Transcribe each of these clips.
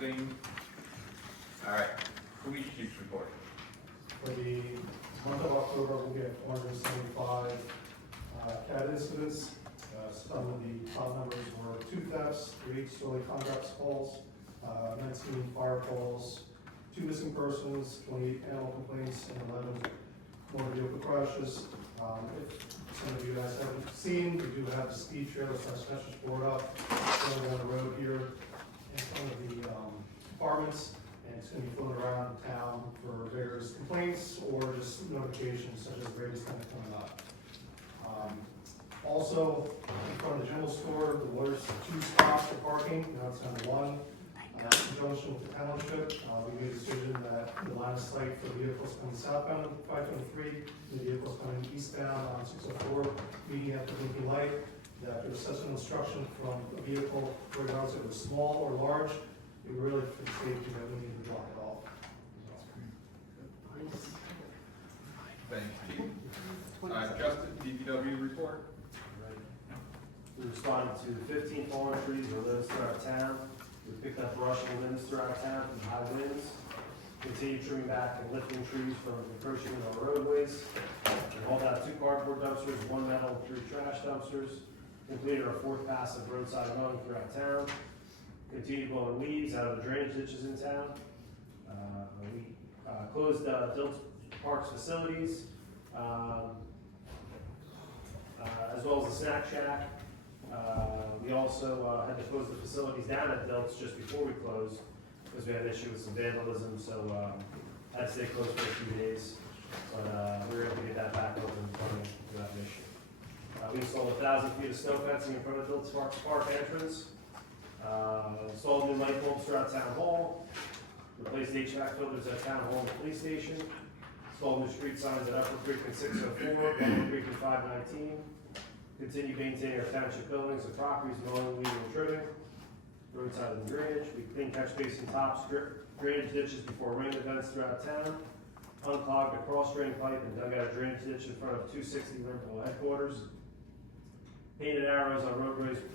Abstained? All right, police chief's report. For the month of October, we'll get 475 CAD incidents. Some of the top numbers were 2 thefts, 3 disorderly conduct calls, 19 fire calls, 2 missing persons, 28 animal complaints, and 11 motor vehicle crashes. If some of you guys haven't seen, we do have the speed trailer / message board up going on the road here in front of the departments, and it's going to be floated around town for various complaints or just notifications such as the race kind of coming up. Also, in front of the general store, the water's 2 spots for parking, now it's down to 1. In conjunction with the township, we made a decision that the line of sight for vehicles coming southbound on 523, and the vehicles coming eastbound on 604, meeting at the blinking light, that there's such an instruction from a vehicle, regardless if it was small or large, it really for the safety that we need to block it off. Thanks, Chief. Justin, DPW report. We responded to 15 fallen trees or limbs throughout town. We picked up brush and limbs throughout town from high winds. Continued trimming back and lifting trees from encroachment on roadways. We hauled out 2 cardboard dumpsters, 1 metal, 3 trash dumpsters. Completed our 4th pass of roadside mowing throughout town. Continued blowing leaves out of the drainage ditches in town. We closed Diltz Park's facilities, as well as the snack shack. We also had to close the facilities down at Diltz just before we closed because we had an issue with some vandalism, so had to stay closed for a few days. But we were able to get that back open and running without an issue. We installed 1,000 feet of snow fencing in front of Diltz Park entrance. Installed new light bulbs throughout Town Hall. Replaced HVAC filters at Town Hall and the police station. Installed new street signs at Upper Creek and 604, Lower Creek and 519. Continue maintaining our township buildings and properties, mowing, weeding, and trimming. Roadside and drainage. We clean catch basin tops, drainage ditches before rain events throughout town. Unclogged a cross drain pipe and dug out a drainage ditch in front of 260 Liverpool headquarters. Painted arrows on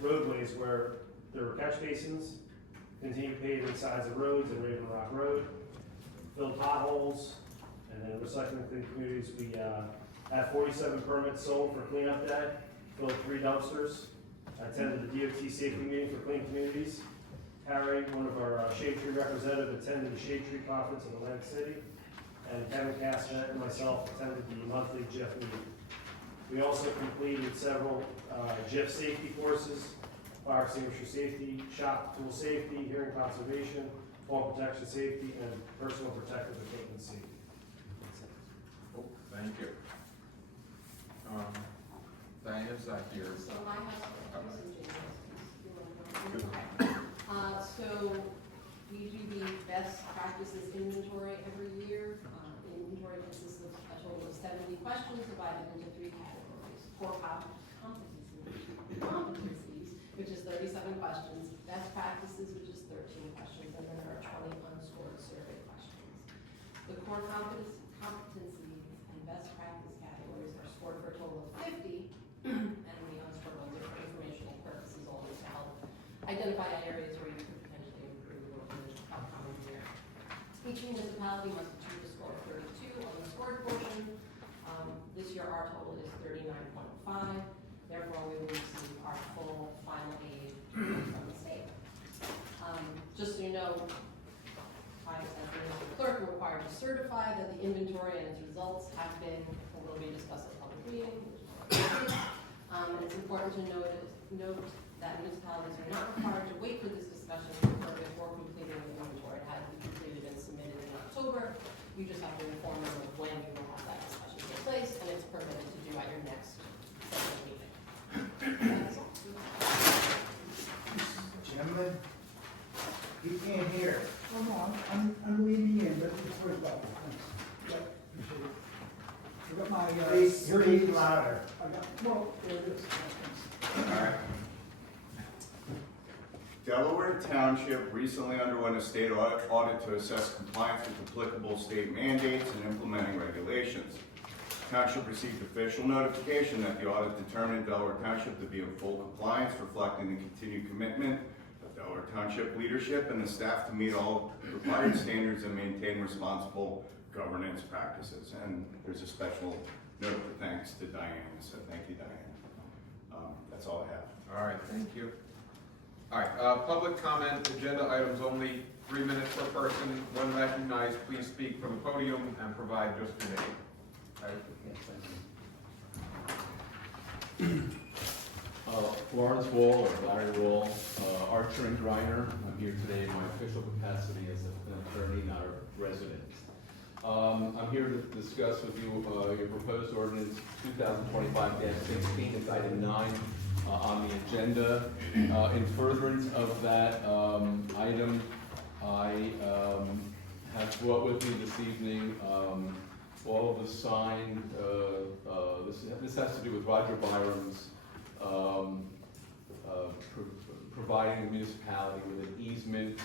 roadways where there were catch basins. Continued paving sides of roads and Raven Rock Road. Filled potholes. And then recycling clean communities. We had 47 permits sold for cleanup day. Filled 3 dumpsters. Attended the DOT safety meeting for clean communities. Harry, one of our shade tree representatives, attended the shade tree conference in Atlantic City. And Kevin Castanet and myself attended the monthly GIF meeting. We also completed several GIF safety courses: fire extinguisher safety, shop tool safety, hearing conservation, fall protection safety, and personal protective equipment safety. Oh, thank you. Diana's not here. So I have some changes. So we do the best practices inventory every year. Inventory consists of a total of 70 questions divided into 3 categories. Core competencies, which is 37 questions. Best practices, which is 13 questions. And then there are 20 unscored survey questions. The core competencies and best practice categories are scored for a total of 50. And the unscored ones are for informational purposes only to help identify areas where you could potentially improve over the upcoming year. Each municipality must achieve a score of 32 on the scored portion. This year our total is 39.5. Therefore, we will receive our full final aid from the state. Just so you know, I, as the clerk, am required to certify that the inventory and its results have been and will be discussed at public meeting. It's important to note that municipalities are not required to wait for this discussion before completing the inventory. It had to be completed and submitted in October. You just have to inform them of when you will have that discussion take place, and it's permitted to do at your next scheduled meeting. That's all. Gentlemen, you can't hear. Oh, no, I'm leaning in, but it's pretty well. Yeah, appreciate it. I got my, Please speak louder. I got, well, there it is. All right. Delaware Township recently underwent a state audit to assess compliance with applicable state mandates and implementing regulations. Township received official notification that the audit determined Delaware Township to be in full compliance, reflecting the continued commitment of tell our township leadership and the staff to meet all required standards and maintain responsible governance practices. And there's a special note of thanks to Diane, so thank you, Diane. That's all I have. All right, thank you. All right, public comment, agenda items only, 3 minutes per person. When recognized, please speak from the podium and provide just your name. Lawrence Wall, or Larry Wall, Archer and Griner. I'm here today in my official capacity as an attorney, not a resident. I'm here to discuss with you your proposed ordinance 2025-16. It's item 9 on the agenda. In furtherance of that item, I have brought with me this evening all of the signed, this has to do with Roger Byram's providing the municipality with an easement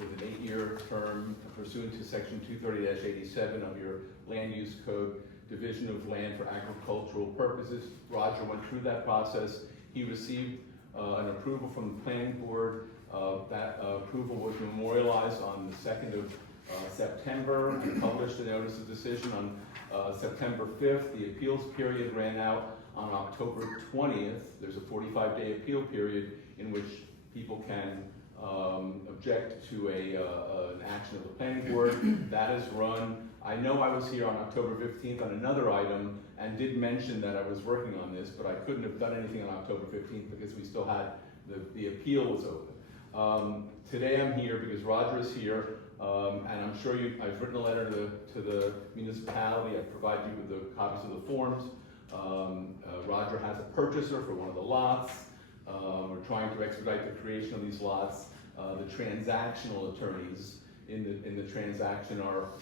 with an 8-year term pursuant to section 230-87 of your land use code, division of land for agricultural purposes. Roger went through that process. He received an approval from the planning board. That approval was memorialized on the 2nd of September and published a notice of decision on September 5th. The appeals period ran out on October 20th. There's a 45-day appeal period in which people can object to an action of the planning board. That is run. I know I was here on October 15th on another item and did mention that I was working on this, but I couldn't have done anything on October 15th because we still had, the appeal was open. Today I'm here because Roger is here, and I'm sure I've written a letter to the municipality. I've provided you with the copies of the forms. Roger has a purchaser for one of the lots. We're trying to expedite the creation of these lots. The transactional attorneys in the transaction are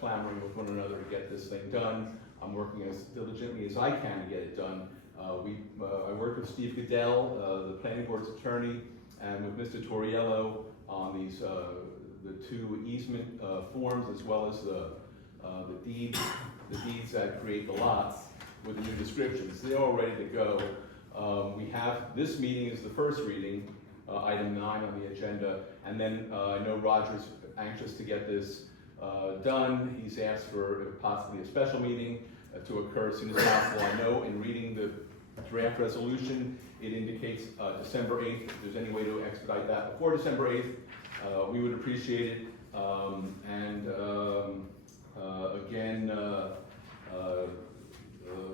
clamoring with one another to get this thing done. I'm working as diligently as I can to get it done. I worked with Steve Goodell, the planning board's attorney, and with Mr. Torriello on these the 2 easement forms, as well as the deeds that create the lots with the new descriptions. They're all ready to go. We have, this meeting is the first reading, item 9 on the agenda, and then I know Roger's anxious to get this done. He's asked for possibly a special meeting to occur as soon as possible. I know in reading the draft resolution, it indicates December 8th. If there's any way to expedite that before December 8th, we would appreciate it. Again,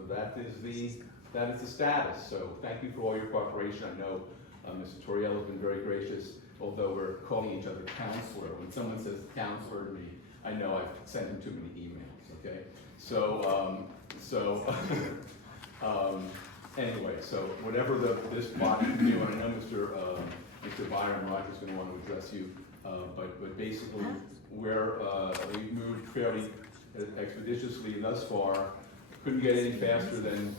that is the status. So thank you for all your cooperation. I know Mr. Torriello has been very gracious, although we're calling each other counselor. When someone says counselor to me, I know I've sent him too many emails, okay? Anyway, so whatever this body can do, and I know Mr. Byron Roger's going to want to address you, but basically we've moved fairly expeditiously thus far. Couldn't get any faster than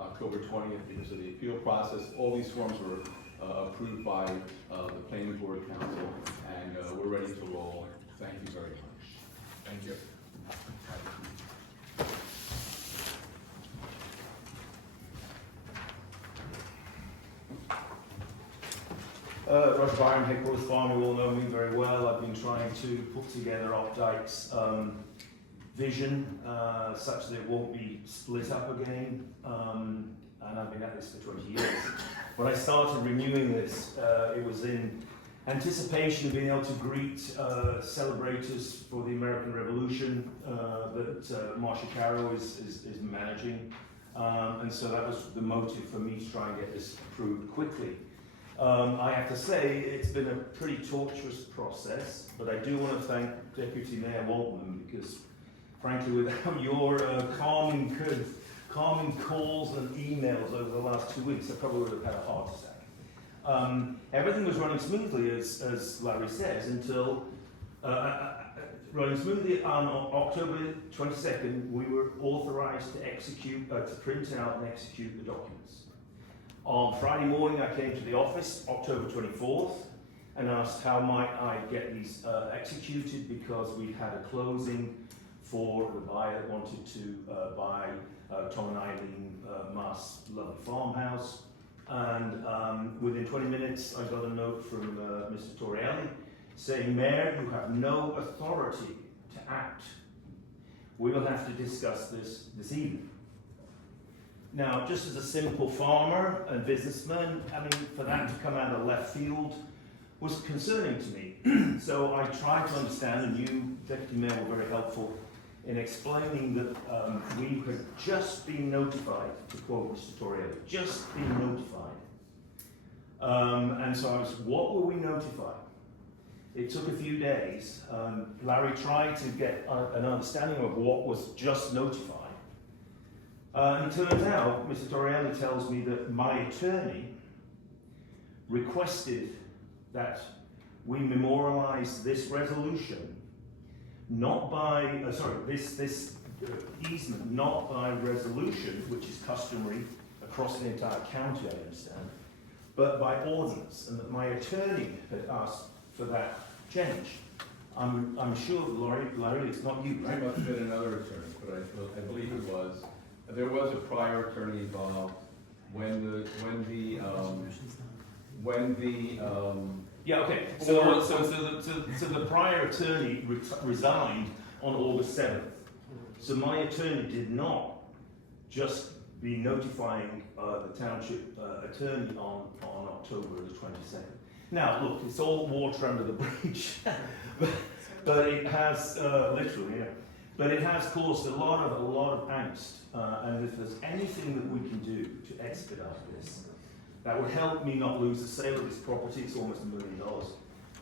October 20th because of the appeal process. All these forms were approved by the planning board council, and we're ready to roll. Thank you very much. Thank you. Roger Byron, Headquarters Farm, you all know me very well. I've been trying to put together Updike's vision such that it won't be split up again, and I've been at this for 20 years. When I started renewing this, it was in anticipation of being able to greet celebrators for the American Revolution that Marcia Caro is managing, and so that was the motive for me to try and get this approved quickly. I have to say, it's been a pretty torturous process, but I do want to thank Deputy Mayor Waltman because, frankly, without your calming calls and emails over the last 2 weeks, I probably would have had a heart attack. Everything was running smoothly, as Larry says, until running smoothly on October 22nd, we were authorized to execute, to print out and execute the documents. On Friday morning, I came to the office, October 24th, and asked how might I get these executed because we had a closing for the buyer that wanted to buy Tom and Eileen Mass lovely farmhouse. And within 20 minutes, I got a note from Mr. Torrielli saying, Mayor, you have no authority to act. We will have to discuss this evening. Now, just as a simple farmer and businessman, I mean, for that to come out of left field was concerning to me. So I tried to understand, and you, Deputy Mayor, were very helpful in explaining that we had just been notified, to quote Mr. Torrielli, just been notified. And so I was, what were we notified? It took a few days. Larry tried to get an understanding of what was just notified. And it turns out, Mr. Torrielli tells me that my attorney requested that we memorialize this resolution, not by, this easement, not by resolution, which is customary across the entire county, I understand, but by ordinance, and that my attorney had asked for that change. I'm sure, Larry, it's not you, It right? must have been another attorney, but I believe it was. There was a prior attorney involved when Yeah, okay. So the prior attorney resigned on August 7th. So my attorney did not just be notifying the township attorney on October the 22nd. Now, look, it's all water under the bridge, but it has literally, yeah. But it has caused a lot of angst, and if there's anything that we can do to expedite this, that would help me not lose the sale of this property. It's almost $1 million,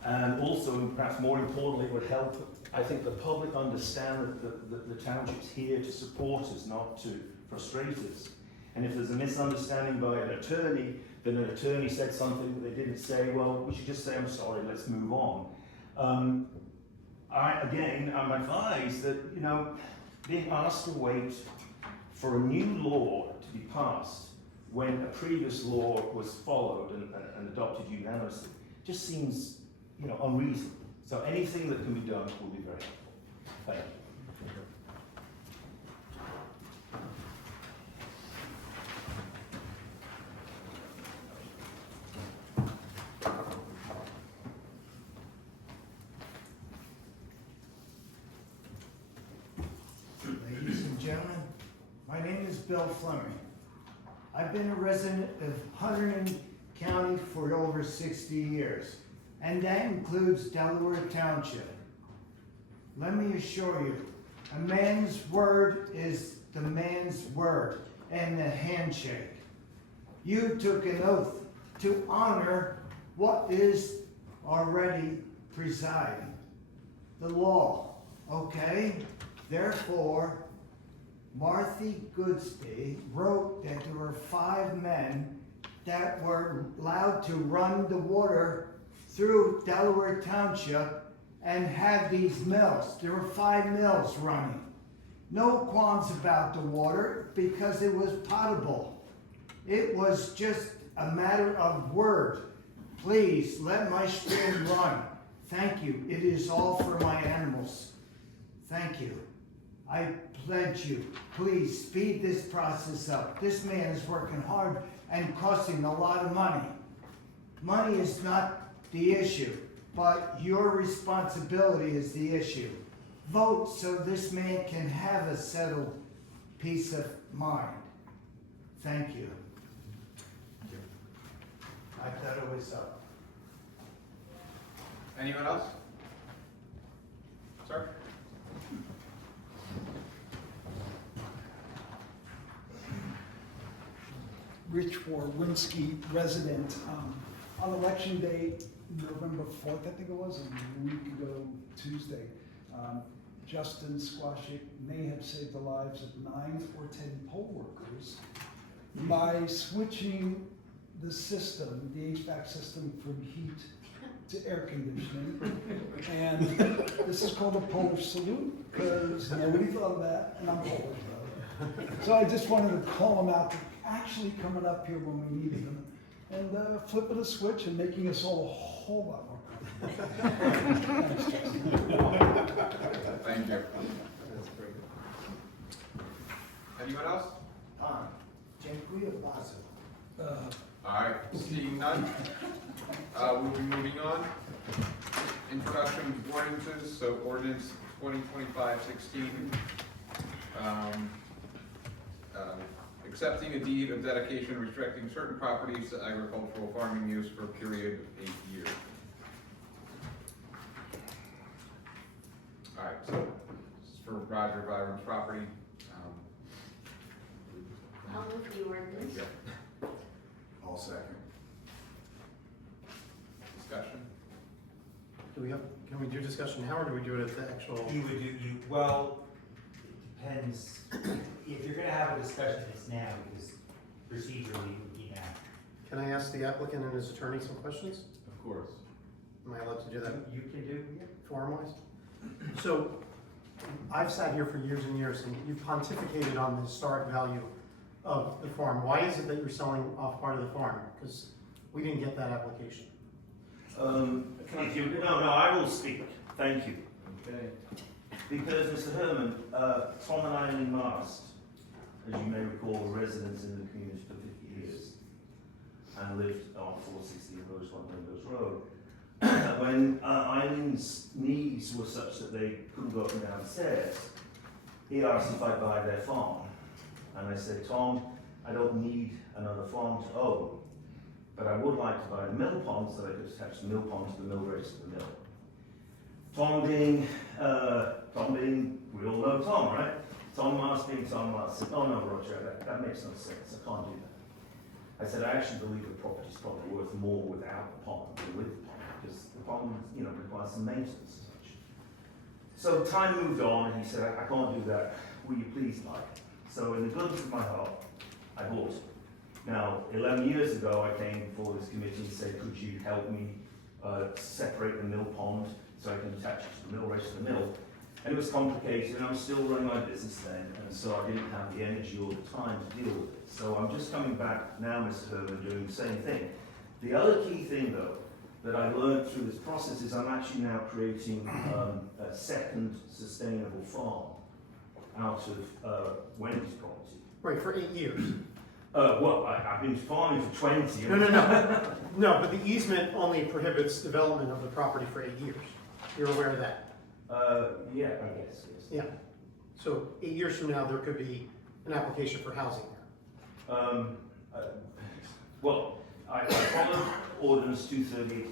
and also, and perhaps more importantly, it would help, I think, the public understand that the township's here to support us, not to frustrate us. And if there's a misunderstanding by an attorney, then an attorney said something that they didn't say, well, we should just say, I'm sorry, let's move on. I'm advised that, you know, being asked to wait for a new law to be passed when a previous law was followed and adopted unanimously just seems, you know, unreasonable. So anything that can be done will be very helpful. Thank you. Ladies and gentlemen, my name is Bill Fleming. I've been a resident of Hunterdon County for over 60 years, and that includes Delaware Township. Let me assure you, a man's word is the man's word, and the handshake. You took an oath to honor what is already presiding, the law, okay? Therefore, Marthy Goodsby wrote that there were 5 men that were allowed to run the water through Delaware Township and have these mills. There were 5 mills running. No qualms about the water because it was potable. It was just a matter of word. Please let my stream run. Thank you. It is all for my animals. Thank you. I pledge you, please speed this process up. This man is working hard and costing a lot of money. Money is not the issue, but your responsibility is the issue. Vote so this man can have a settled peace of mind. Thank you. I thought it was up. Anyone else? Sir? Rich Warwinski, resident. On election day, November 4th, I think it was, a week ago Tuesday, Justin Squashik may have saved the lives of 9 or 10 poll workers by switching the system, the HVAC system, from heat to air conditioning. And this is called a Polish salute, because nobody thought of that, and I'm Polish, though. So I just wanted to call them out, actually coming up here when we needed them, and flipping a switch and making us all a whole lot more comfortable. Thank you. Anyone else? Dziękuję bardzo. All right. none. We'll be moving on. Introduction of ordinances, so ordinance 2025-16. Accepting a deed of dedication restricting certain properties to agricultural farming use for a period of 8 years. All right, so this is for Roger Byram's property. I'll move the ordinance. Yeah. All second. Discussion? Can we do discussion now, or do we do it at the actual? Well, it depends. If you're gonna have a discussion, it's now, because procedurally, now. Can I ask the applicant and his attorney some questions? Of course. Am I allowed to do that You can do, yeah. forum-wise? So, I've sat here for years and years, and you've pontificated on the historic value of the farm. Why is it that you're selling off part of the farm? Because we didn't get that application. Thank you. No, I will speak. Thank you. Okay. Because, Mr. Herman, Tom and Eileen Mast, as you may recall, were residents in the community for 50 years and lived on 460 Rosewood Windows Road. When Eileen's needs were such that they couldn't go up and down the stairs, he asked if I'd buy their farm. And I said, Tom, I don't need another farm to own, but I would like to buy the mill pond so I could attach the mill pond to the mill race of the mill. Tom being, we all know Tom, right? Tom Mars being Tom Mars said, oh no, Roger, that makes no sense, I can't do that. I said, I actually believe the property's probably worth more without the pond than with the pond, because the pond, requires some maintenance and such. So time moved on, and he said, I can't do that, will you please buy it? So in the goodness of my heart, I bought it. Now, 11 years ago, I came before this committee and said, could you help me separate the mill pond so I can attach it to the mill race of the mill? And it was complicated, and I was still running my business then, and so I didn't have the energy or the time to deal with it. So I'm just coming back now, Mr. Herman, doing the same thing. The other key thing, though, that I learned through this process is I'm actually now creating a second sustainable farm out of Wendy's property. Right, for 8 years. Well, I've been farming for 20. No. No, but the easement only prohibits development of the property for 8 years. You're aware of that? Yeah, I guess, yes. Yeah. So 8 years from now, there could be an application for housing there. Well, I followed ordinance 238.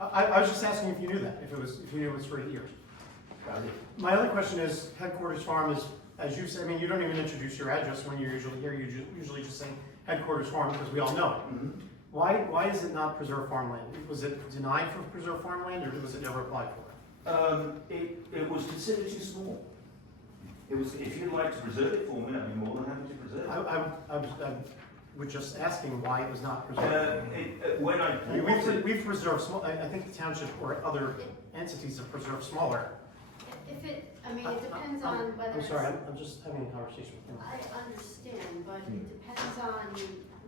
I was just asking if you knew that, if you knew it was for 8 years. My other question is, Headquarters Farm is, as you say, I mean, you don't even introduce your address when you're usually here, you usually just say Headquarters Farm because we all know it. Mm-hmm. Why is it not preserved farmland? Was it denied for preserved farmland, or was it never applied for? It was considered too small. It was, if you'd like to preserve it for me, I'd be more than happy to preserve it. I was just asking why it was not preserved. We've preserved small, I think the township or other entities have preserved smaller. It depends on whether I'm it's. sorry, I'm just having a conversation with him. I understand, but it depends on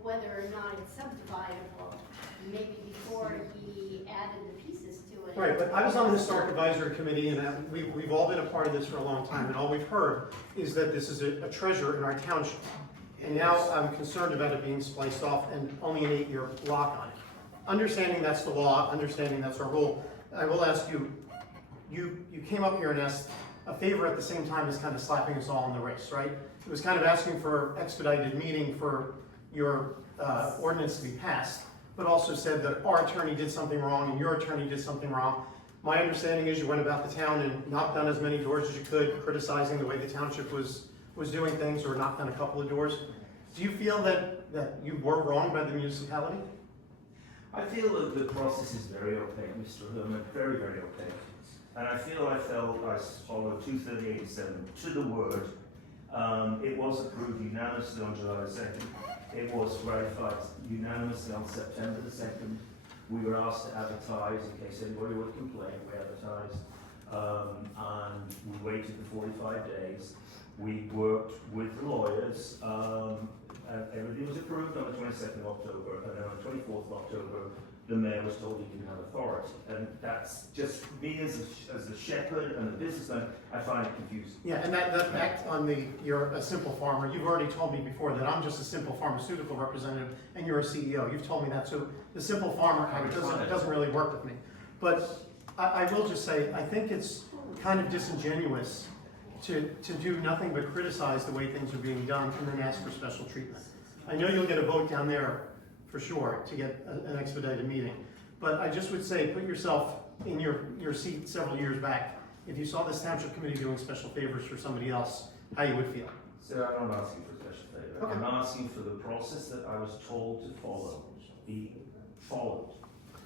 whether or not it's subdividable, maybe before he added the pieces to it. Right, but I was on the Historic Advisory Committee, and we've all been a part of this for a long time, and all we've heard is that this is a treasure in our township. And now I'm concerned about it being spliced off and only an 8-year lock on it. Understanding that's the law, understanding that's our rule, I will ask you, you came up here and asked a favor at the same time as kind of slapping us all in the wrist, right? It was kind of asking for expedited meeting for your ordinance to be passed, but also said that our attorney did something wrong and your attorney did something wrong. My understanding is you went about the town and knocked on as many doors as you could, criticizing the way the township was doing things, or knocked on a couple of doors. Do you feel that you were wrong by the municipality? I feel that the process is very opaque, Mr. Herman, very, very opaque. And I feel I followed 238.7 to the word. It was approved unanimously on July 2nd. It was ratified unanimously on September the 2nd. We were asked to advertise in case anybody would complain. We advertised, and we waited the 45 days. We worked with the lawyers, and everything was approved on the 22nd of October, and then on the 24th of October, the mayor was told he didn't have authority. And that's just me as a shepherd and a businessman, I find it confusing. Yeah, and that fact on you're a simple farmer, you've already told me before that I'm just a simple pharmaceutical representative and you're a CEO. You've told me that, so the simple farmer doesn't really work with me. But I will just say, I think it's kind of disingenuous to do nothing but criticize the way things are being done and then ask for special treatment. I know you'll get a vote down there for sure to get an expedited meeting, but I just would say, put yourself in your seat several years back. If you saw this township committee doing special favors for somebody else, how you would feel. So I'm not asking for a special favor. Okay. I'm asking for the process that I was told to follow, be followed.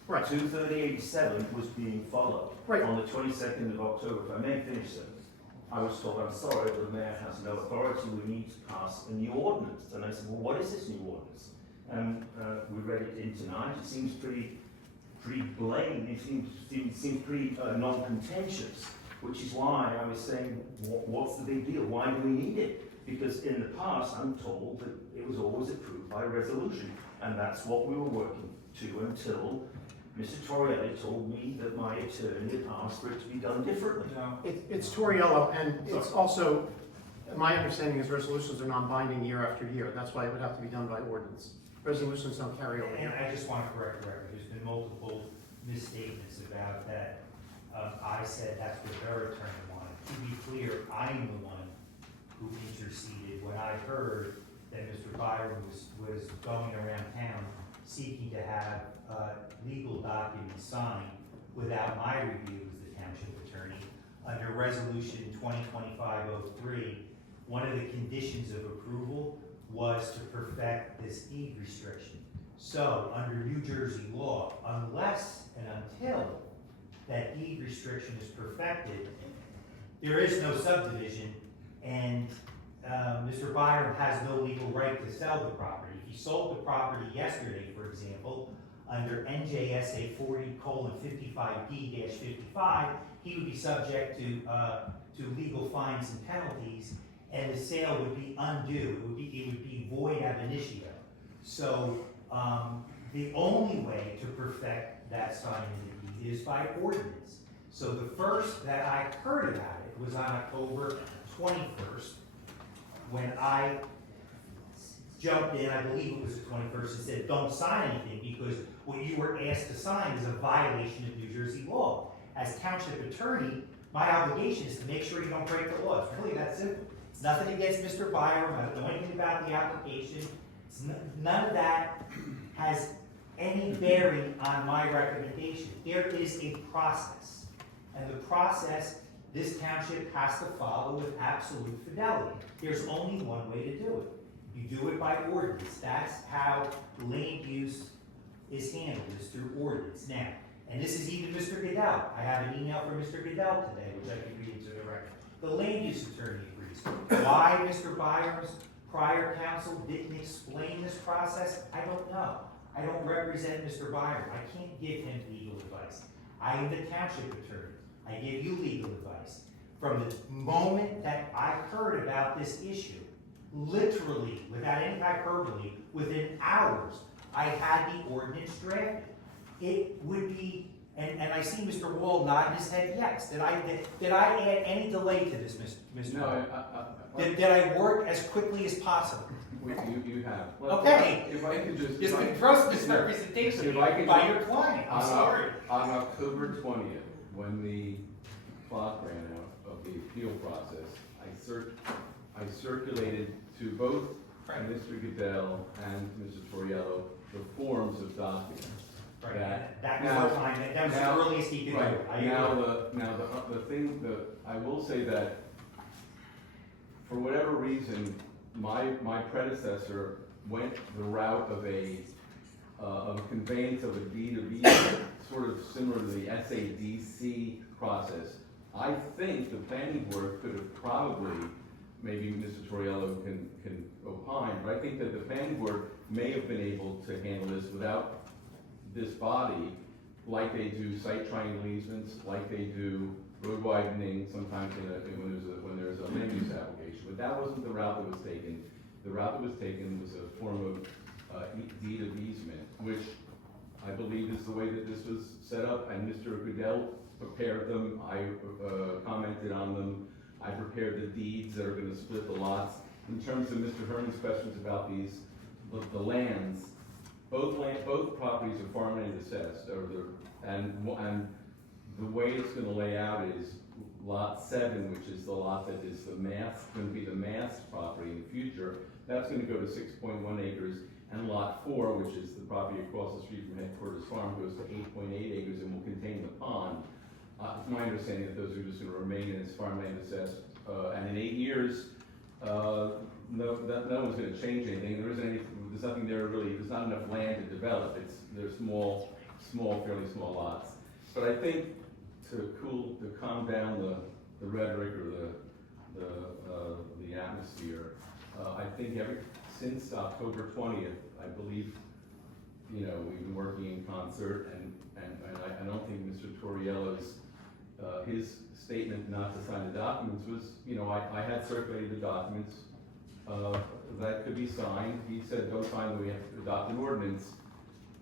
Right. 23087 was being followed. Right. On the 22nd of October, if I may finish this, I was told, I'm sorry, the mayor has no authority, we need to pass a new ordinance. And I said, well, what is this new ordinance? And we read it in tonight, it seems pretty blatant, it seems pretty non-contentious, which is why I was saying, what's the big deal? Why do we need it? Because in the past, I'm told that it was always approved by resolution, and that's what we were working to until Mr. Torrielli told me that my attorney had asked for it to be done differently. It's Torriello, and it's also, my understanding is resolutions are non-binding year after year. That's why it would have to be done by ordinance. Resolutions don't carry over. And I just want to correct the record, there's been multiple misstatements about that. I said that's what their attorney wanted. To be clear, I'm the one who interceded when I heard that Mr. Byron was going around town seeking to have legal documents signed without my review as the township attorney. Under Resolution 2025-03, one of the conditions of approval was to perfect this deed restriction. So, under New Jersey law, unless and until that deed restriction is perfected, there is no subdivision, and Mr. Byram has no legal right to sell the property. If he sold the property yesterday, for example, under NJSA 40:55D-55, he would be subject to legal fines and penalties, and the sale would be undue. It would be void ab initio. So the only way to perfect that signing of the deed is by ordinance. So the first that I heard about it was on October 21st, when I jumped in, I believe it was the 21st, and said, don't sign anything because what you were asked to sign is a violation of New Jersey law. As township attorney, my obligation is to make sure you don't break the law. It's really that simple. It's nothing against Mr. Byram. I don't know anything about the application. None of that has any bearing on my recommendation. There is a process, and the process this township has to follow with absolute fidelity. There's only one way to do it. You do it by ordinance. That's how land use is handled, is through ordinance. Now, and this is even Mr. Goodell. I have an email from Mr. Goodell today, which I can read into the record. The land use attorney agrees. Why Mr. Byram's prior counsel didn't explain this process, I don't know. I don't represent Mr. Byram. I can't give him legal advice. I am the township attorney. I give you legal advice. From the moment that I heard about this issue, literally, without any hyperbole, within hours, I had the ordinance drafted. It would be, and I see Mr. Wall nodding his head yes. Did I add any delay to this, Mr. No, Did I work as quickly as possible? you have. Well, Okay. If I could just. There's been gross misrepresentation If I could by just- your client, I'm sorry. On October 20th, when the clock ran out of the appeal process, I circulated to both Mr. Goodell and Mr. Torriello the forms of documents. Right, That was now- the time, that was the now- earliest he could do it. Right, I agree. the thing that, I will say that, for whatever reason, my predecessor went the route of a conveyance of a deed of easement, sort of similar to the SADC process. I think the planning board could have probably, maybe Mr. Torriello can opine, but I think that the planning board may have been able to handle this without this body, like they do site triangle easements, like they do road widening, sometimes when there's a land use application. But that wasn't the route that was taken. The route that was taken was a form of deed of easement, which I believe is the way that this was set up, and Mr. Goodell prepared them, I commented on them, I prepared the deeds that are gonna split the lots. In terms of Mr. Herman's questions about these, the lands, both properties are farmland assessed, and the way it's gonna lay out is lot 7, which is the lot that is gonna be the mass property in the future, that's gonna go to 6.1 acres, and lot 4, which is the property across the street from Headquarters Farm, goes to 8.8 acres and will contain the pond. It's my understanding that those are just gonna remain as farmland assessed, and in 8 years, no one's gonna change anything, there's nothing there really, there's not enough land to develop, they're small, fairly small lots. But I think to calm down the rhetoric or the atmosphere, I think since October 20th, I believe, we've been working in concert, and I don't think Mr. Torriello's, his statement not to sign the documents was, I had circulated the documents, that could be signed. He said, don't sign them, we have to adopt an ordinance.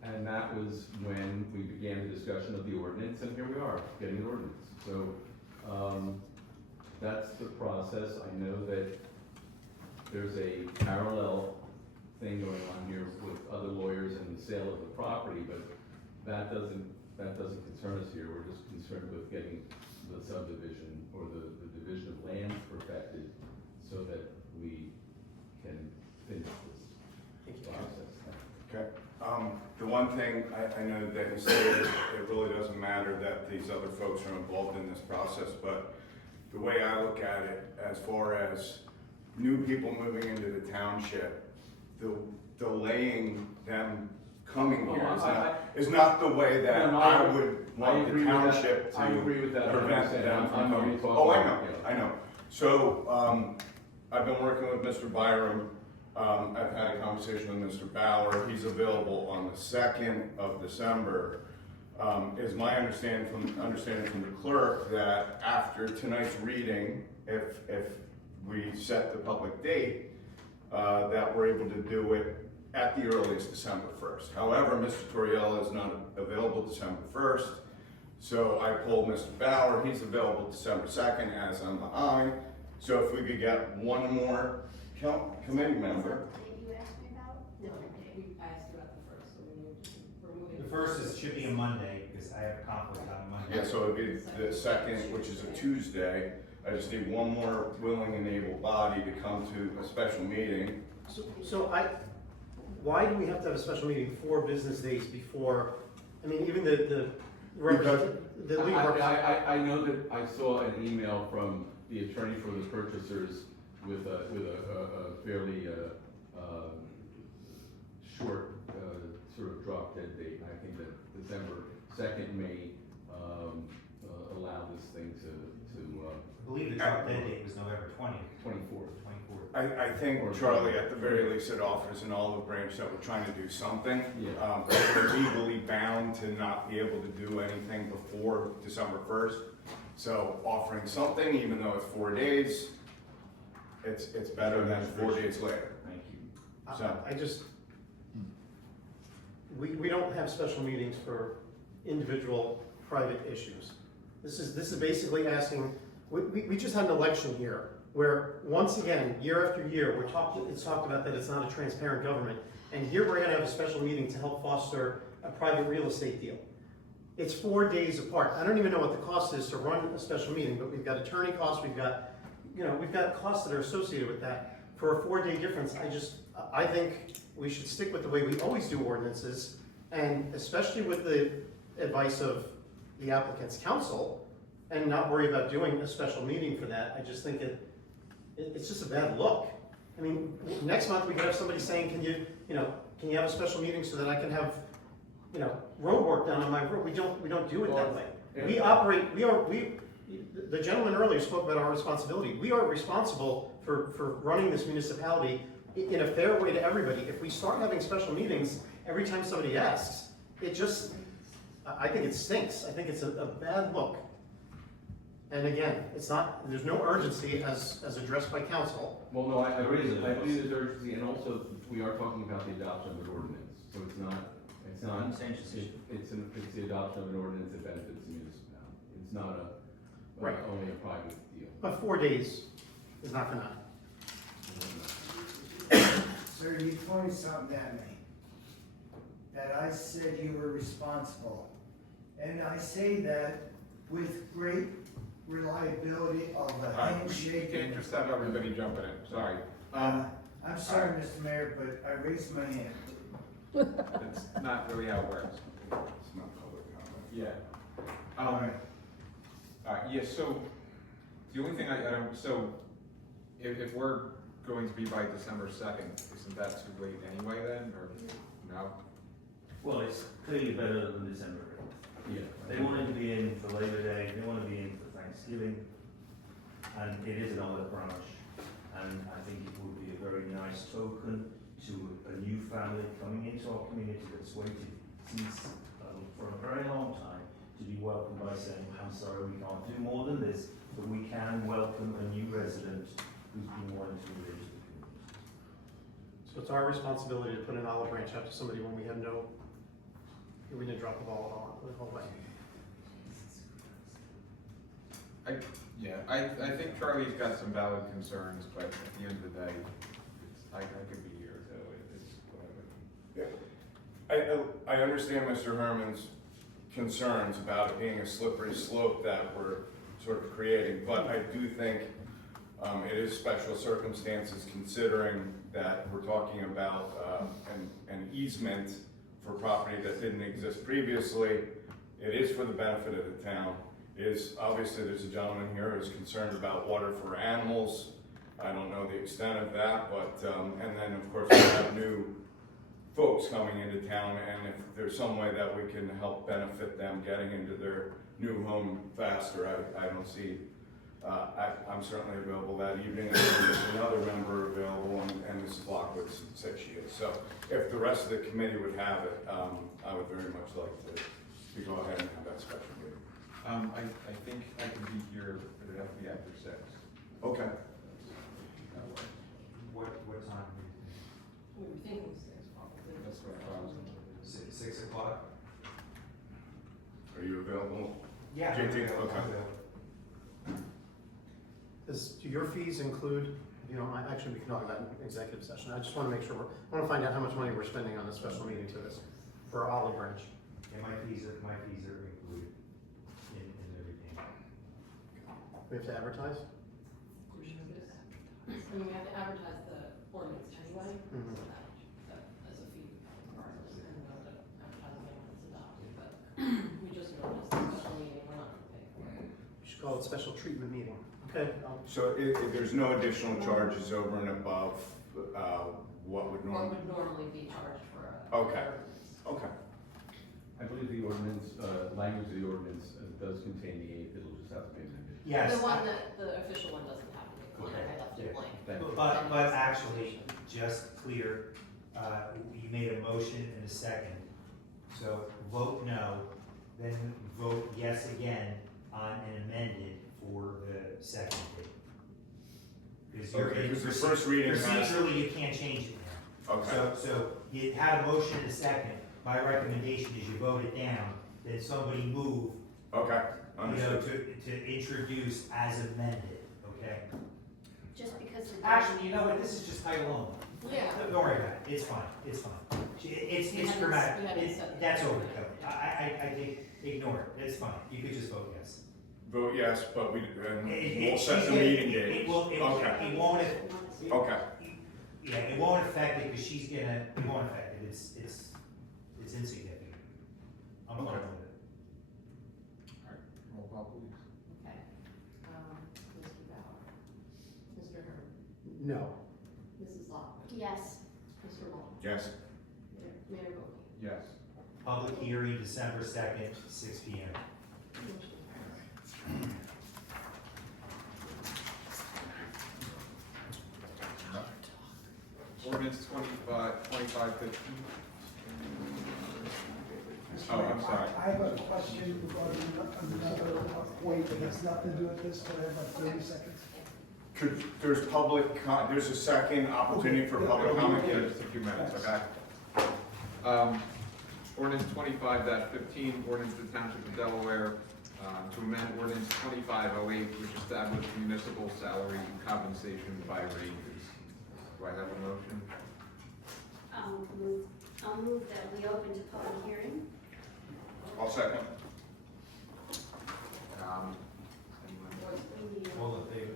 And that was when we began the discussion of the ordinance, and here we are, getting an ordinance. So, that's the process. I know that there's a parallel thing going on here with other lawyers and the sale of the property, but that doesn't concern us here. We're just concerned with getting the subdivision or the division of land perfected so that we can finish this process. Okay. The one thing, I know that you said it really doesn't matter that these other folks are involved in this process, but the way I look at it, as far as new people moving into the township, delaying them coming here is not the way that I would want the township to I agree with that. prevent them from coming. Oh, I know. So, I've been working with Mr. Byram. I've had a conversation with Mr. Bauer. He's available on the 2nd of December. Is my understanding from the clerk that after tonight's reading, if we set the public date, that we're able to do it at the earliest December 1st. However, Mr. Torriello is not available December 1st, so I pulled Mr. Bauer. He's available December 2nd, as am I. So if we could get one more committee member. You asked me about? No, I asked you about the first, so we're moving. The first should be a Monday, because I have a conflict on Monday. Yeah, so it'd be the 2nd, which is a Tuesday. I just need one more willing and able body to come to a special meeting. Why do we have to have a special meeting 4 business days before? I mean, even the legal representative. I know that I saw an email from the attorney for the purchasers with a fairly short sort of drop dead date. I think that December 2nd may allow this thing to I believe the drop dead date was November 20th. 24th. I think, Charlie, at the very least, it offers an olive branch that we're trying to do something. Yeah. We're legally bound to not be able to do anything before December 1st. So offering something, even though it's 4 days, it's better than 4 days later. Thank you. So We don't have special meetings for individual private issues. This is basically asking, we just had an election here where, once again, year after year, it's talked about that it's not a transparent government. And here we're gonna have a special meeting to help foster a private real estate deal. It's 4 days apart. I don't even know what the cost is to run a special meeting, but we've got attorney costs, we've got costs that are associated with that. For a 4-day difference, I think we should stick with the way we always do ordinances, and especially with the advice of the applicant's counsel, and not worry about doing a special meeting for that. I just think it's just a bad look. I mean, next month we could have somebody saying, can you have a special meeting so that I can have, road work done on my road? We don't do it that way. The gentleman earlier spoke about our responsibility. We are responsible for running this municipality in a fair way to everybody. If we start having special meetings every time somebody asks, I think it stinks. I think it's a bad look. And again, there's no urgency as addressed by council. Well, no, I agree there's urgency, and also we are talking about the adoption of an ordinance, so it's not It's not, Contentious issue. it's the adoption of an ordinance that benefits the municipality. It's not Right. only a private deal. But 4 days is not gonna, Sir, you pointed something at me, that I said you were responsible. And I say that with great reliability of a All right, you handshake. can't just have everybody jumping in, sorry. I'm sorry, Mr. Mayor, but I raised my hand. That's not really how it works. It's not public comment. Yeah. All right. All right, yeah, so, the only thing I don't, so, if we're going to be by December 2nd, isn't that too late anyway then, or no? Well, it's clearly better than December. Yeah. They wanted to be in for Labor Day, they want to be in for Thanksgiving, and it is an olive branch. And I think it would be a very nice token to a new family coming into our community that's waited since, for a very long time, to be welcomed by saying, I'm sorry, we can't do more than this, but we can welcome a new resident who's been wanting to live in the community. so it's our responsibility to put an olive branch out to somebody when we didn't drop the ball at all the way. I think Charlie's got some valid concerns, but at the end of the day, I could be here, so it's whatever. I understand Mr. Herman's concerns about it being a slippery slope that we're sort of creating, but I do think it is special circumstances considering that we're talking about an easement for property that didn't exist previously. It is for the benefit of the town. Obviously, there's a gentleman here who's concerned about water for animals. I don't know the extent of that, but, and then of course we have new folks coming into town, and if there's some way that we can help benefit them getting into their new home faster, I don't see, I'm certainly available that evening, and there's another member available, and Mrs. Lockwood said she is. So if the rest of the committee would have it, I would very much like to go ahead and have that special meeting. I think I can be here, but it'd have to be after 6. Okay. What time? We were thinking 6 probably. That's what I was. 6 o'clock? Are you available? Yeah. JT, okay. Do your fees include, if you don't mind, actually, we can talk about it in executive session. I just want to make sure, I want to find out how much money we're spending on this special meeting to this, for Olive Branch. Yeah, my fees are included in everything. We have to advertise? I mean, we have to advertise the ordinance anyway, Mhm. so that as a fee regardless, and know that advertising when it's adopted, but we just noticed the special meeting, we're not gonna pay for it. We should call it special treatment meeting. Okay, So there's no additional charges over and above what would Or normally? would normally be charged for a. Okay. ordinance. Okay. I believe the ordinance, language of the ordinance does contain the 8th, it'll just have to be amended. Yes. The one that, the official one doesn't have to be, blank. I left it blank. Thank you. But actually, just clear, you made a motion and a second. So vote no, then vote yes again on an amended for the second date. Because you're Okay, in, because the first reading has- procedurally, you can't change it now. Okay. So you had a motion and a second. My recommendation is you vote it down, then somebody move, Okay. you know, Understood. to introduce as amended, okay? Just because the. Actually, you know what, this is just title only. Yeah. Don't worry about it, it's fine, it's fine. It's We haven't- grammatic, we haven't set the- that's overkill. I think, ignore it, it's fine, you could just vote yes. Vote yes, but we'll It- set she's the gonna- meeting it date. will, Okay. it won't, Okay. yeah, it won't affect it, because she's gonna, it won't affect it, it's insignificant. I'm fine Okay. with it. Roll call, please. Okay. Mr. Bauer. Mr. Herman. no. Mrs. Lockwood. Yes. Mr. Muller. Yes. Mayor Gurke. Yes. Public hearing, December 2nd, 6 P.M. Motion carries. Ordinance 2515. Oh, I'm sorry. I have a question regarding another point that has nothing to do with this, but I have like 30 seconds. There's a second opportunity for public comment. Yeah, just a few minutes, okay? Ordinance 25-15, ordinance of the Township of Delaware to amend ordinance 2508, which established municipal salary and compensation by ranges. Do I have a motion? I'll move that we open to public hearing. I'll second. Anyone? We need a- All in favor?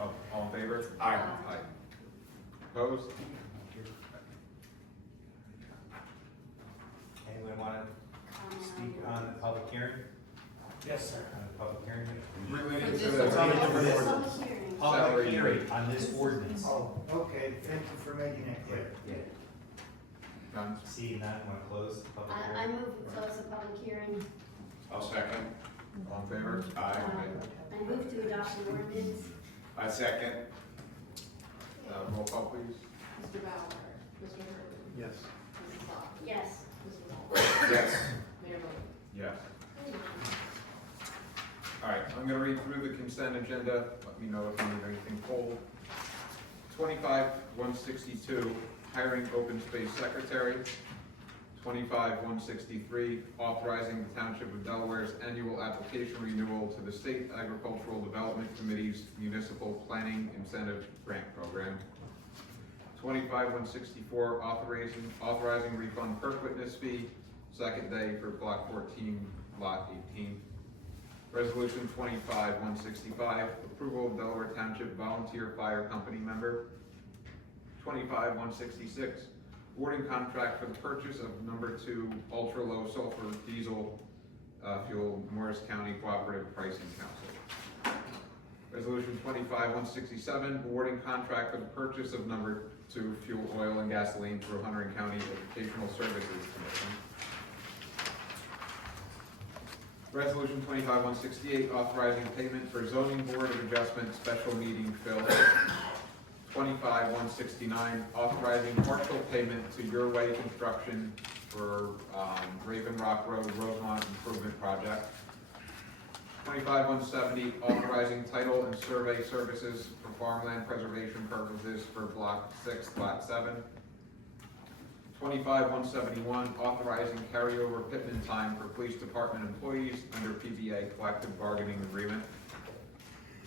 Oh, all in favor? Aye. Aye. Opposed? Anyone want to speak on the public hearing? Yes, sir. On the public hearing? Related to For the. It's on a different Public ordinance. hearing. Salary Public hearing rate. on this ordinance. Oh, okay, thank you for making it clear. Done. See, now want to close the public I hearing? move to close the public hearing. I'll second. All in favor? Aye. I move to adopt the ordinance. I second. Roll call, please. Mr. Bauer, Mr. Herman, Yes. Mrs. Locke, Yes. Mr. Walter, Yes. Mayor Moore. Yes. All right, I'm gonna read through the consent agenda. Let me know if you need anything pulled. 25-162, hiring open space secretary. 25-163, authorizing the Township of Delaware's annual application renewal to the State Agricultural Development Committee's Municipal Planning Incentive Grant Program. 25-164, authorizing refund per witness fee, second day for Block 14, Lot 18. Resolution 25-165, approval of Delaware Township Volunteer Fire Company member. 25-166, awarding contract for the purchase of number 2 ultra-low sulfur diesel fuel, Morris County Cooperative Pricing Council. Resolution 25-167, awarding contract for the purchase of number 2 fuel oil and gasoline for Hunterdon County Educational Services Commission. Resolution 25-168, authorizing payment for zoning board of adjustment special meeting fill. 25-169, authorizing partial payment to Your Way Construction for Raven Rock Road Rosemont Improvement Project. 25-170, authorizing title and survey services for farmland preservation purposes for Block 6, Lot 7. 25-171, authorizing carryover Pittman time for police department employees under PBA collective bargaining agreement.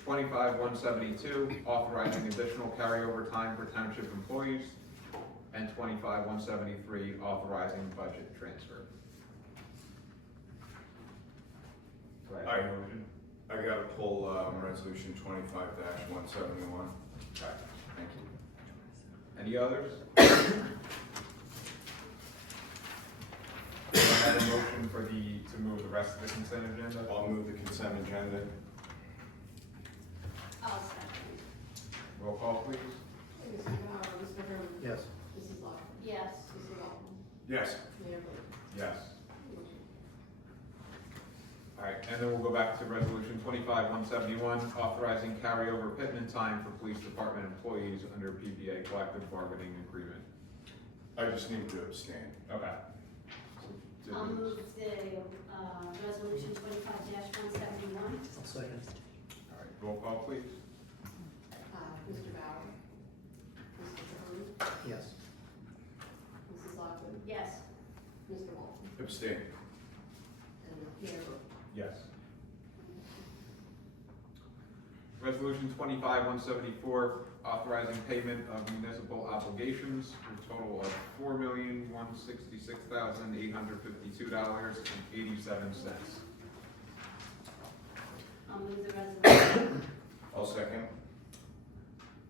25-172, authorizing additional carryover time for township employees. And 25-173, authorizing budget transfer. Do I have a motion? I gotta pull, resolution 25-171. Okay, thank you. Any others? Do I have a motion for to move the rest of the consent agenda? I'll move the consent agenda. I'll second. Roll call, please. Mr. Bauer, Mr. Herman, Yes. Mrs. Locke, Yes. Mr. Walton, Yes. Mayor Moore. Yes. All right, and then we'll go back to resolution 25-171, authorizing carryover Pittman time for police department employees under PBA collective bargaining agreement. I just need to abstain. Okay. I'll move the resolution 25-171. I'll second. All right, roll call, please. Mr. Bauer, Mr. Herman, Yes. Mrs. Lockwood, Yes. Mr. Walton, Abstain. and Mayor Moore. Yes. Resolution 25-174, authorizing payment of municipal obligations for a total of $4,166,852.87. I'll move the resolution. I'll second.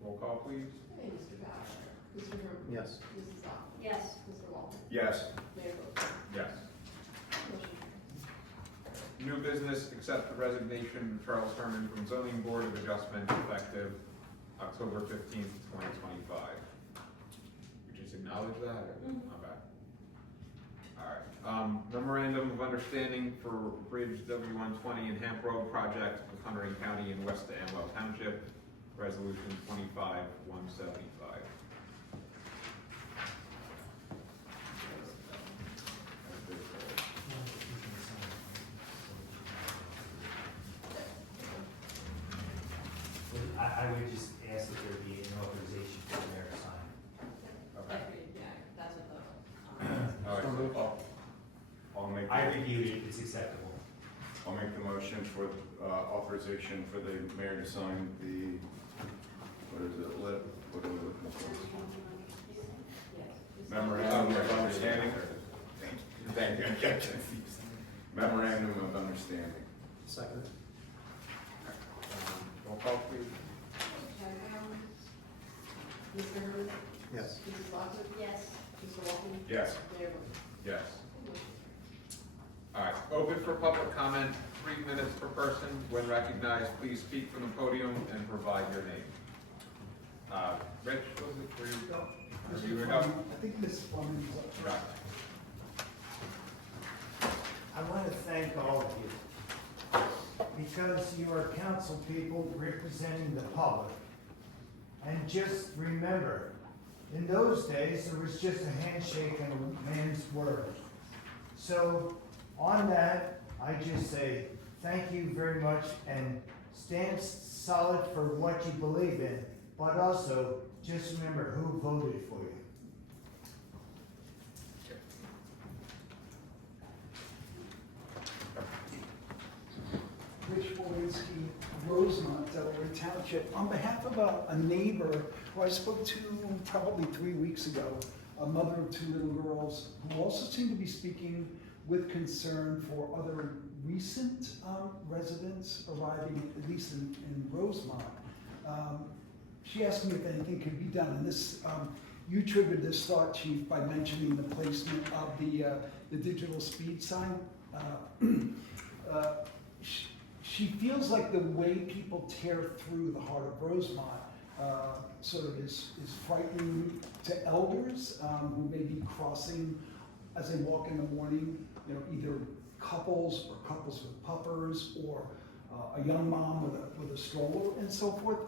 Roll call, please. Hey, Mr. Bauer, Mr. Herman, Yes. Mrs. Locke, Yes. Mr. Walton, Yes. Mayor Moore. Yes. Motion carries. New business, accept the resignation of Charles Herman from Zoning Board of Adjustment effective October 15th, 2025. We just acknowledge that, or? Okay. All right. Memorandum of understanding for Bridge W120 and Hamp Road project with Hunterdon County and West Amwell Township, resolution 25-175. I would just ask that there be an authorization for the mayor to sign. Okay. Yeah, that's what the, All right, acceptable. I'll make the motion for authorization for the mayor to sign the, what is it, what are we looking for? Yes. Memorandum of understanding? Thank you, I got confused. Memorandum of understanding. Second. Roll call, please. Mr. Herman? Yes. Mrs. Lockwood? Yes. Mr. Walken? Yes. Mayor Moore? Yes. All right, open for public comment, 3 minutes per person. When recognized, please speak from the podium and provide your name. Rich, was it, where you go? Where you go? I think Ms. Fleming is up. Right. I want to thank all of you because you are council people representing the public. And just remember, in those days, there was just a handshake and a man's word. So on that, I just say thank you very much and stand solid for what you believe in, but also just remember who voted for you. Rich Walensky, Rosemont, Delaware Township. On behalf of a neighbor who I spoke to probably 3 weeks ago, a mother of 2 little girls, who also seemed to be speaking with concern for other recent residents arriving, at least in Rosemont. She asked me if anything could be done, and this, you triggered this thought, Chief, by mentioning the placement of the digital speed sign. She feels like the way people tear through the heart of Rosemont sort of is frightening to elders who may be crossing as they walk in the morning, you know, either couples or couples with puppers or a young mom with a stroller and so forth.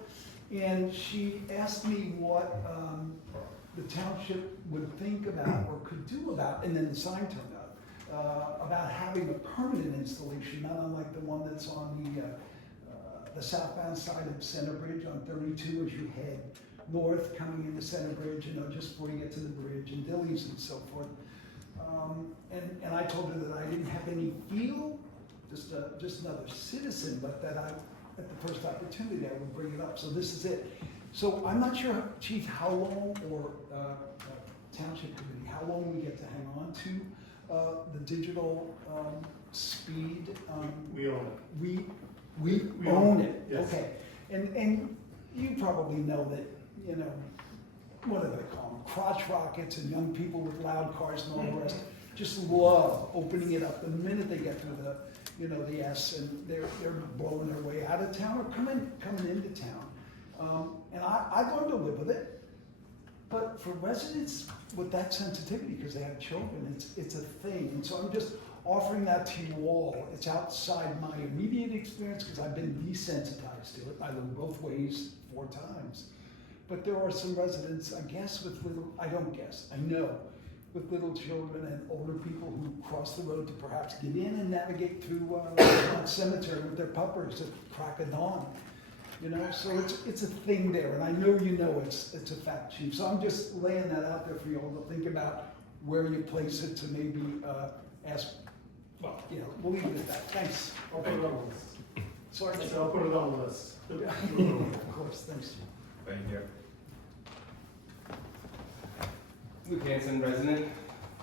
And she asked me what the township would think about or could do about, and then the sign turned out, about having a permanent installation, not unlike the one that's on the southbound side of Center Bridge on 32 as you head north coming into Center Bridge, you know, just before you get to the bridge and Dilly's and so forth. And I told her that I didn't have any feel, just another citizen, but that I, at the first opportunity, I would bring it up. So this is it. So I'm not sure, Chief, how long, or Township Committee, how long we get to hang on to the digital speed. We own it. We We own it. Yes. Okay. And you probably know that, you know, what do they call them? Crotch rockets and young people with loud cars and all the rest just love opening it up the minute they get through the, you know, the S, and they're blowing their way out of town or coming into town. And I've learned to live with it. But for residents with that sensitivity, because they have children, it's a thing. And so I'm just offering that to you all. It's outside my immediate experience because I've been desensitized to it. I live both ways 4 times. But there are some residents, I guess, with little, I don't guess, I know, with little children and older people who cross the road to perhaps get in and navigate through cemetery with their puppers at crack of dawn. You know, so it's a thing there, and I know you know it's a fact, Chief. So I'm just laying that out there for you all to think about where you place it to maybe ask. Well, you know, we'll leave it at that. Thanks. I'll put it on the list. Sorry. So I'll put it on the list. Of course, thanks, Chief. Thank you. Luke Hanson, resident.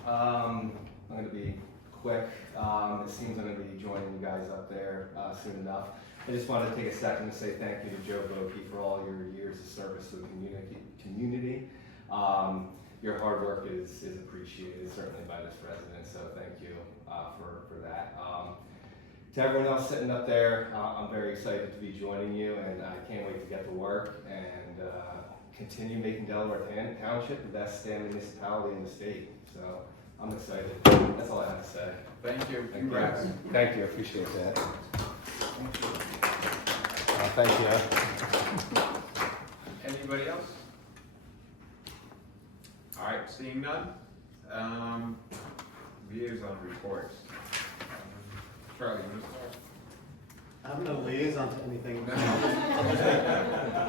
I'm going to be quick. It seems I'm going to be joining you guys up there soon enough. I just wanted to take a second to say thank you to Joe Boki for all your years of service to the community. Your hard work is appreciated, certainly by this resident, so thank you for that. To everyone else sitting up there, I'm very excited to be joining you, and I can't wait to get to work and continue making Delaware Township the best stand municipality in the state. So I'm excited. That's all I have to say. Thank you. Congrats. Thank you, I appreciate that. Thank you. Anybody else? All right, seeing none. Liaison reports. Charlie, you want to start? I'm no liaison to anything.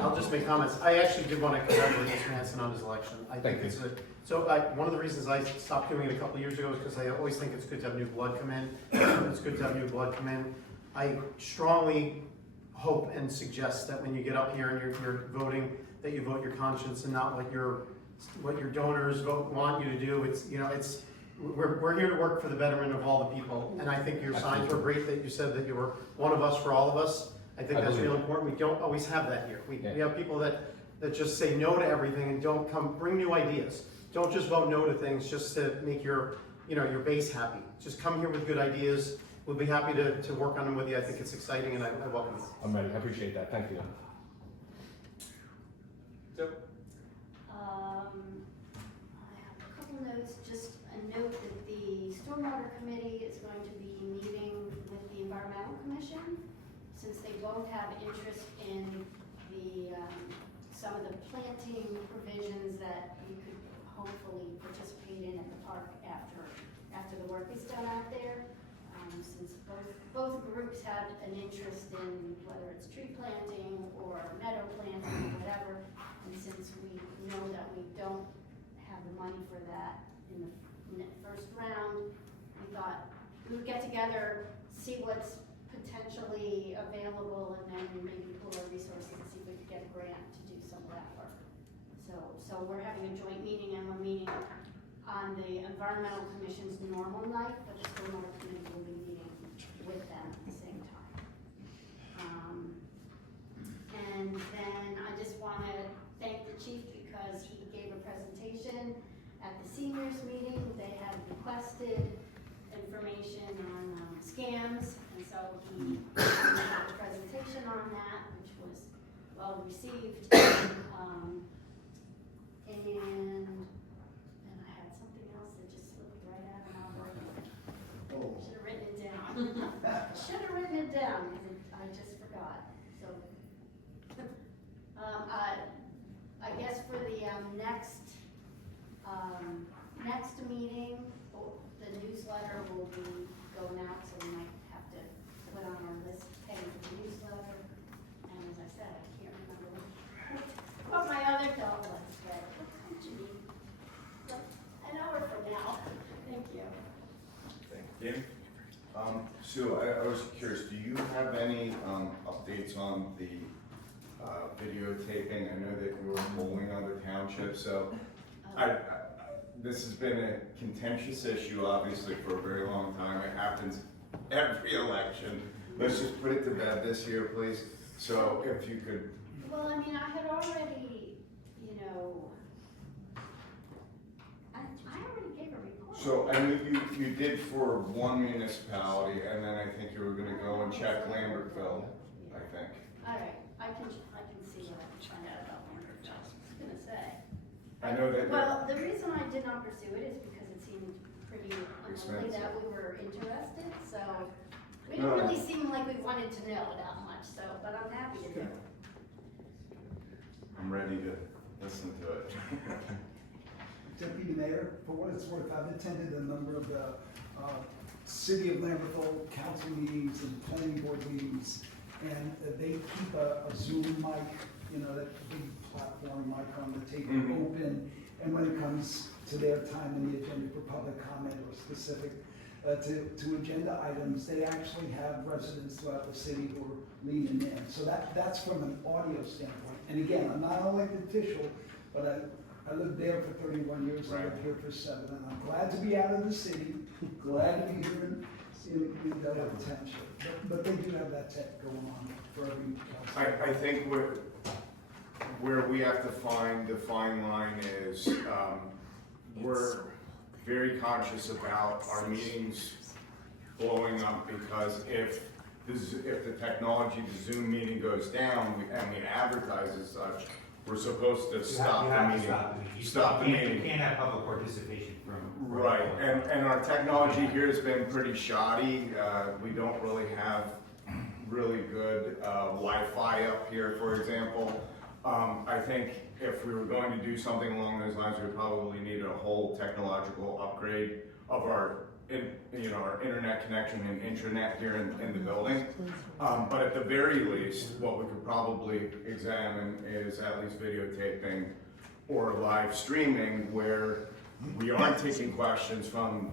I'll just make comments. I actually did want to congratulate Mr. Hanson on his election. I think it's a, so one of the reasons I stopped doing it a couple of years ago is because I always think it's good to have new blood come in. It's good to have new blood come in. I strongly hope and suggest that when you get up here and you're voting, that you vote your conscience and not what your donors want you to do. It's, you know, it's, we're here to work for the betterment of all the people. And I think your signs were great that you said that you were one of us for all of us. I think that's really important. We don't always have that here. We have people that just say no to everything and don't bring new ideas. Don't just vote no to things just to make your base happy. Just come here with good ideas. We'll be happy to work on them with you. I think it's exciting and I welcome it. I'm ready. I appreciate that. Thank you. I have a couple notes, just a note that the Stormwater Committee is going to be meeting with the Environmental Commission, since they both have interest in the, some of the planting provisions that you could hopefully participate in at the park after the work is done out there. Since both groups have an interest in whether it's tree planting or meadow planting or whatever, and since we know that we don't have the money for that in the first round, we thought we would get together, see what's potentially available, and then maybe pool our resources and see if we could get a grant to do some of that work. So we're having a joint meeting, and we're meeting on the Environmental Commission's normal night, but the Stormwater Committee will be meeting with them at the same time. And then I just want to thank the chief because he gave a presentation at the seniors meeting. They had requested information on scams, and so he had a presentation on that, which was well received. And I had something else that just slipped right out of my brain. Should have written it down. Should have written it down because I just forgot. So, I guess for the next meeting, the newsletter will be going out, so we might have to put on our list paying for the newsletter. And as I said, I can't remember what my other goal was, but an hour from now. Thank you. Thank you. Sue, I was curious, do you have any updates on the videotaping? I know that you were polling other townships, so this has been a contentious issue, obviously, for a very long time. It happens every election. Let's just put it to bed this year, please. So if you could. Well, I mean, I had already, I already gave a report. So I knew you did for one municipality, and then I think you were gonna go and check Lambertville, I think. All right, I can see what I'm trying out about Lambertville. I was gonna say. I know that. Well, the reason I did not pursue it is because it seemed pretty unlikely Expensive. that we were interested, so we didn't really seem like we wanted to know that much, so, but I'm happy to do it. I'm ready to listen to it. Deputy Mayor, for what it's worth, I've attended a number of the City of Lambertville council meetings and planning board meetings, and they keep a Zoom mic, that big platform mic on the table open, and when it comes to their time in the agenda for public comment or specific to agenda items, they actually have residents throughout the city who are leaning in. So that's from an audio standpoint. And again, I'm not an elected official, but I lived there for 31 years, I lived here for 7, and I'm glad to be out of the city, glad to be here in Delaware Township. But they do have that tech going on for every council. I think where we have to find the fine line is, we're very conscious about our meetings blowing up, because if the technology, the Zoom meeting goes down and we advertise as such, we're supposed to stop the meeting. Stop the meeting. You can't have public participation from. Right, and our technology here has been pretty shoddy. We don't really have really good Wi-Fi up here, for example. I think if we were going to do something along those lines, we would probably need a whole technological upgrade of our our internet connection and intranet here in the building. But at the very least, what we could probably examine is at least videotaping or live streaming where we are taking questions from,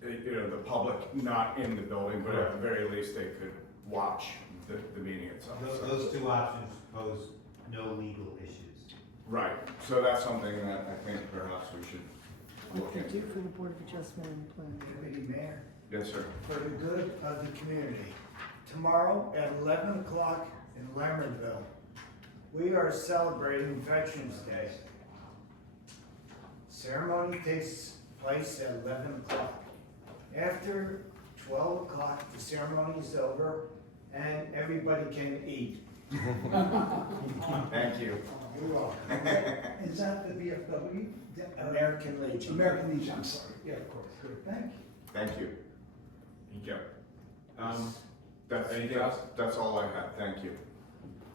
the public not in the building, but at the very least they could watch the meeting itself. Those two options pose no legal issues. Right, so that's something that I think perhaps we should look What to do into. for the Board of Adjustment and Planning Committee, Mayor? Yes, sir. For the good of the community. Tomorrow at 11 o'clock in Lermanville, we are celebrating Veterans Day. Ceremony takes place at 11 o'clock. After 12 o'clock, the ceremony is over and everybody can eat. Thank you. You're welcome. Is that the VFW? American Legion. American Legion, I'm sorry. Yeah, of course. Good, thank you. Thank you. Thank you. That's, Anything else? that's all I had. Thank you.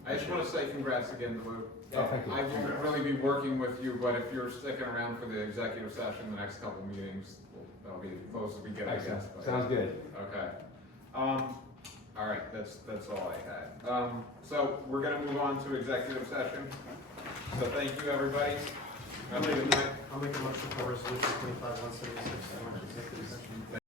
I just want to say congrats again, Lou. Oh, thank you. I won't really be working with you, but if you're sticking around for the executive session, the next couple meetings, that'll be as close as we get, I guess. Excellent. but- Sounds good. Okay. All right, that's all I had. So we're gonna move on to executive session. So thank you, everybody. Have a good night. I'll make a motion for resolution 25-176, executive session.